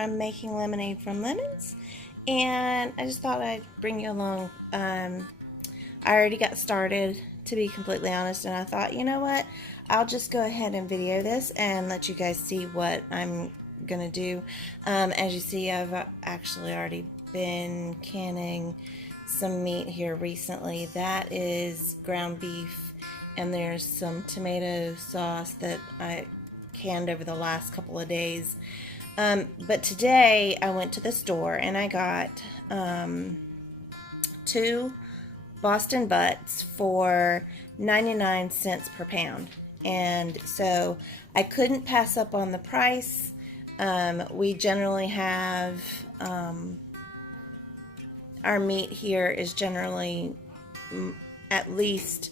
from making lemonade from lemons, and I just thought I'd bring you along. I already got started, to be completely honest, and I thought, you know what, I'll just go ahead and video this and let you guys see what I'm gonna do. As you see, I've actually already been canning some meat here recently. That is ground beef, and there's some tomato sauce that I canned over the last couple of days. But today I went to the store and I got 2 Boston butts for 99 cents per pound, and so I couldn't pass up on the price. We generally have our meat here is generally at least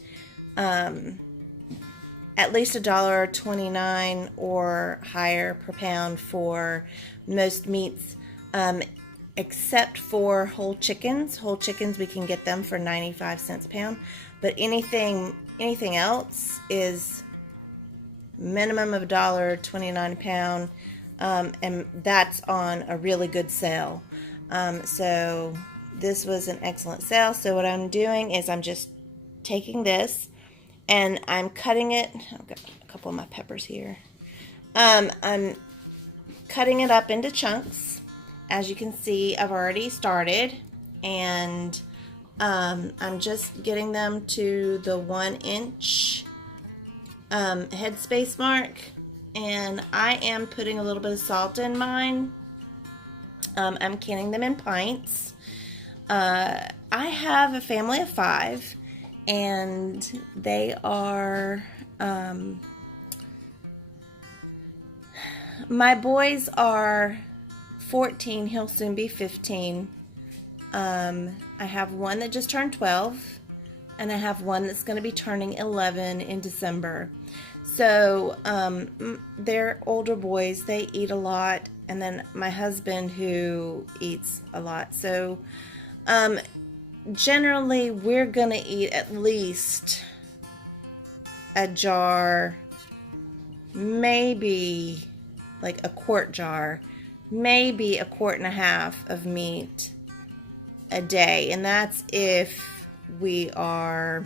$1.29 or higher per pound for most meats, except for whole chickens. Whole chickens, we can get them for 95 cents a pound, but anything else is minimum of $1.29 a pound, and that's on a really good sale. So this was an excellent sale. So what I'm doing is I'm just taking this and I'm cutting it. I've got a couple of my peppers here. I'm cutting it up into chunks. As you can see, I've already started, and I'm just getting them to the 1-inch headspace mark, and I am putting a little bit of salt in mine. I'm canning them in pints. I have a family of 5, and they are, my boys are 14, he'll soon be 15. I have one that just turned 12, and I have one that's going to be turning 11 in December. So they're older boys, they eat a lot, and then my husband, who eats a lot. So generally we're going to eat at least a jar, maybe like a quart jar, maybe a quart and a half of meat a day, and that's if we are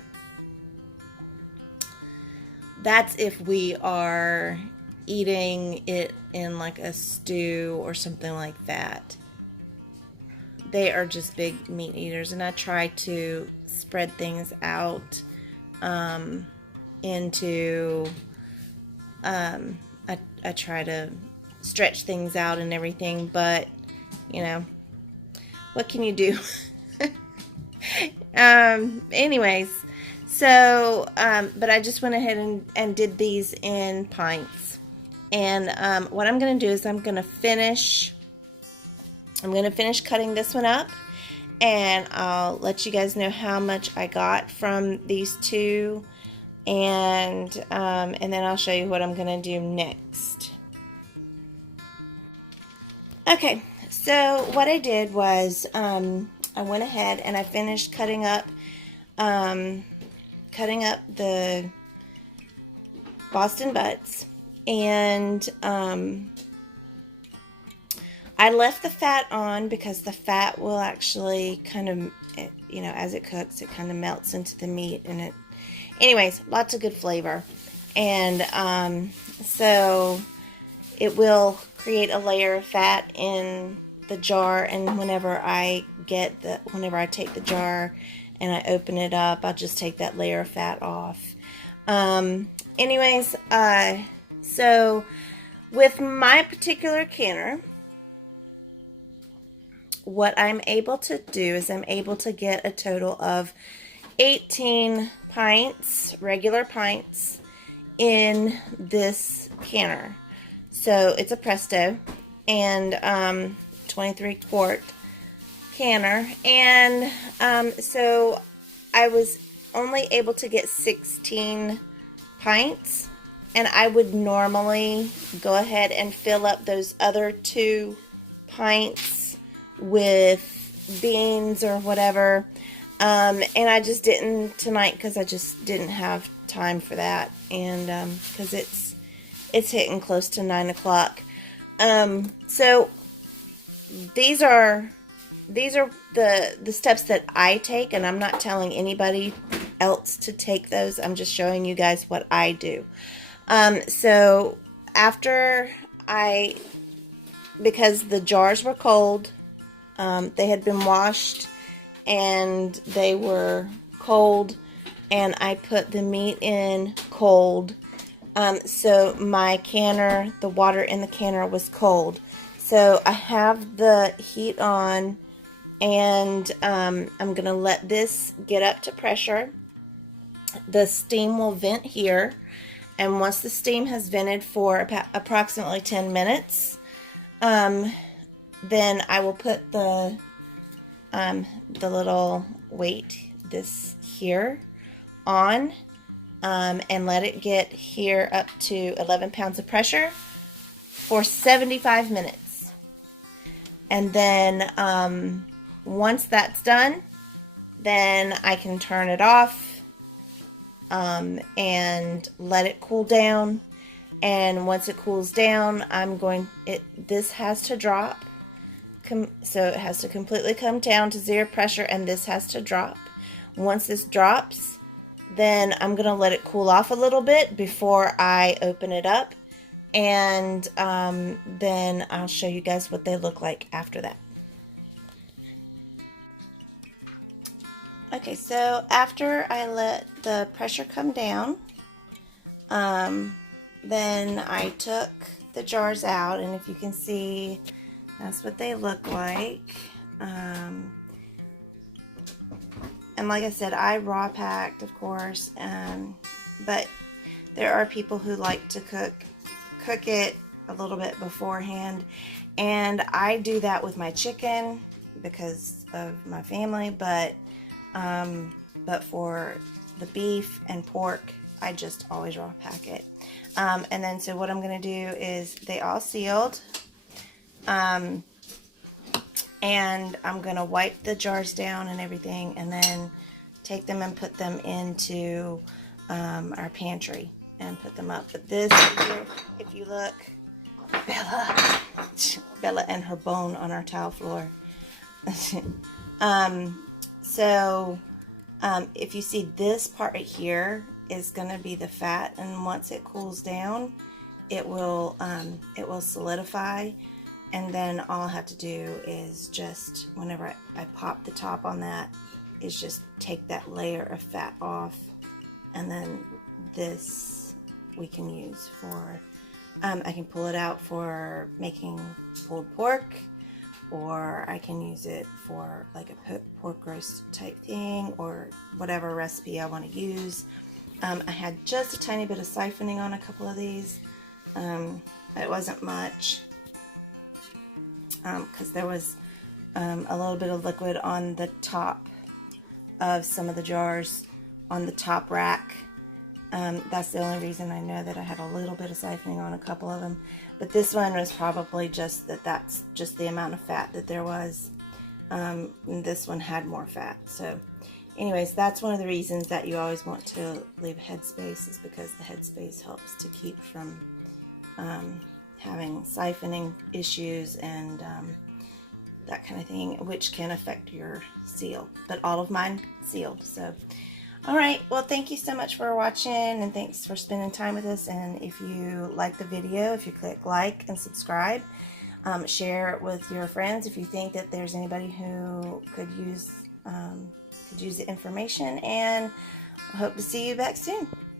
eating it in like a stew or something like that. They are just big meat eaters, and I try to spread things out into I try to stretch things out and everything, but you know, what can you do? Anyways, so but I just went ahead and did these in pints, and what I'm gonna do is I'm gonna finish cutting this one up, and I'll let you guys know how much I got from these 2, and then I'll show you what I'm gonna do next. Okay, so what I did was I went ahead and I finished cutting up the Boston butts, and I left the fat on because the fat will actually kind of, you know, as it cooks, it kind of melts into the meat, and it, anyways, lots of good flavor, and so it will create a layer of fat in the jar, and whenever I take the jar and I open it up, I'll just take that layer of fat off. Anyways, so with my particular canner, what I'm able to do is I'm able to get a total of 18 pints, regular pints, in this canner. So it's a Presto, and 23 quart canner, and so I was only able to get 16 pints, and I would normally go ahead and fill up those other 2 pints with beans or whatever, and I just didn't tonight because I just didn't have time for that, and because it's hitting close to 9 o'clock. So these are the steps that I take, and I'm not telling anybody else to take those. I'm just showing you guys what I do. So after because the jars were cold, they had been washed and they were cold, and I put the meat in cold. So my canner, the water in the canner was cold. So I have the heat on, and I'm gonna let this get up to pressure. The steam will vent here, and once the steam has vented for approximately 10 minutes, then I will put the little weight, this here, on, and let it get here up to 11 pounds of pressure for 75 minutes. And then once that's done, then I can turn it off and let it cool down. And once it cools down, this has to drop. So it has to completely come down to zero pressure, and this has to drop. Once this drops, then I'm gonna let it cool off a little bit before I open it up, and then I'll show you guys what they look like after that. Okay, so after I let the pressure come down, then I took the jars out, and if you can see, that's what they look like. And like I said, I raw packed, of course, but there are people who like to cook it a little bit beforehand, and I do that with my chicken because of my family, but for the beef and pork, I just always raw pack it. And then so what I'm going to do is, they all sealed, and I'm going to wipe the jars down and everything, and then take them and put them into our pantry and put them up. But this, if you look, Bella and her bone on our tile floor. If you see, this part right here is going to be the fat, and once it cools down, it will solidify, and then all I have to do is just, whenever I pop the top on that, is just take that layer of fat off, and then this we can use for, I can pull it out for making pulled pork, or I can use it for like a pork roast type thing, or whatever recipe I want to use. I had just a tiny bit of siphoning on a couple of these. It wasn't much, because there was a little bit of liquid on the top of some of the jars on the top rack. That's the only reason I know that I had a little bit of siphoning on a couple of them. But this one was probably just that's just the amount of fat that there was. And this one had more fat. So anyways, that's one of the reasons that you always want to leave headspace, is because the headspace helps to keep from having siphoning issues and that kind of thing, which can affect your seal. But all of mine seal. So alright, well, thank you so much for watching, and thanks for spending time with us. And if you like the video, if you click like and subscribe, share it with your friends if you think that there's anybody who could use the information, and hope to see you back soon.